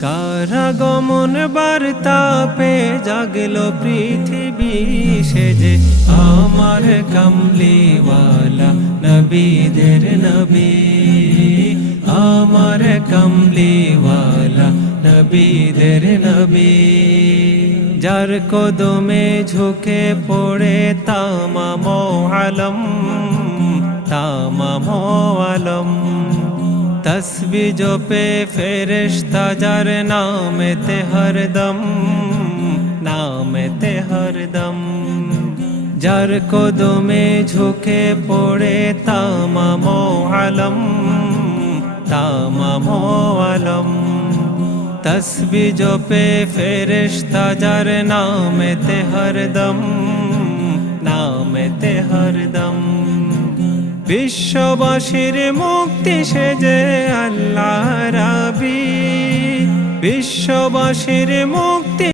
কারাগমন বার্তা পে জাগল পৃথিবী সেজে আমার কমলিওয়ালা নবীদের নবী। আমার কমলিওয়ালা নবীদের নবী। যার কদমে ঝুঁকে পড়ে তামাম আলম তামাম আলম। তসবি জপে ফেরেশতা, যার নামেতে হরদম নামেতে হরদম। যার কদমে ঝুঁকে পড়ে তামাম আলম তামাম আলম। তসবি জপে ফেরেশতা, যার নামেতে হরদম নামেতে হরদম। বিশ্ববাসীর মুক্তি সেজে আল্লাহ রাবি। বিশ্ববাসীর মুক্তি